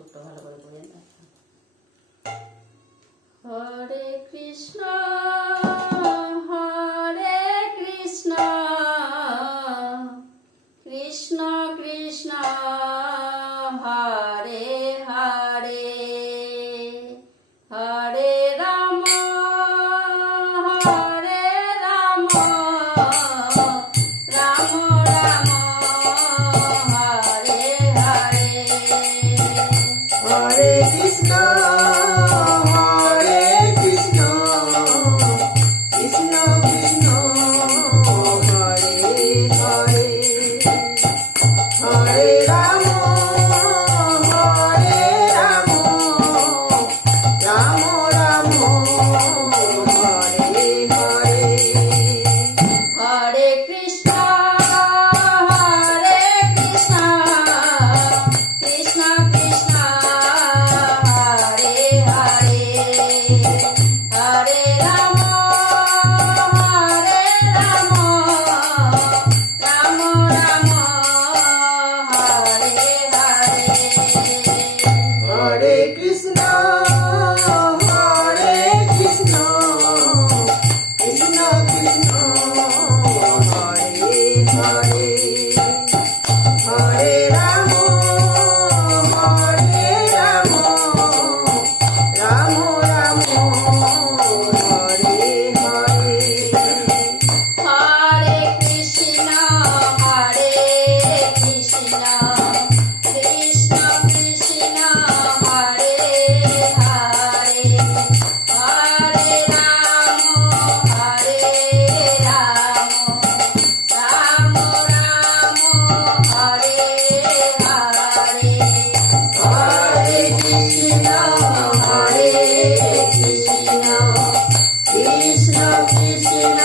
ছোট্ট ভালো করে পড়ে হরে কৃষ্ণ হরে কৃষ্ণ কৃষ্ণ কৃষ্ণ হরে হরে হরে রাম হরে রাম রাম রাম হরে হরে হরে কৃষ্ণ হরে কৃষ্ণ কৃষ্ণ কৃষ্ণ হরে হরে হরে রাম হরে রাম রাম রাম হরে হরে হরে কৃষ্ণ হরে কৃষ্ণ কৃষ্ণ কৃষ্ণ হরে হরে হরে রাম হরে রাম রাম রাম হরে হরে হরে কৃষ্ণ হরে কৃষ্ণ কৃষ্ণ কৃষ্ণ হরে হরে হরে রাম হরে রাম রাম রাম হরে হরে হরে কৃষ্ণ কৃষ্ণ কৃষ্ণ হরে হরে হরে রাম রাম রাম হরে হরে হরে কৃষ্ণ হরে কৃষ্ণ কৃষ্ণ কৃষ্ণ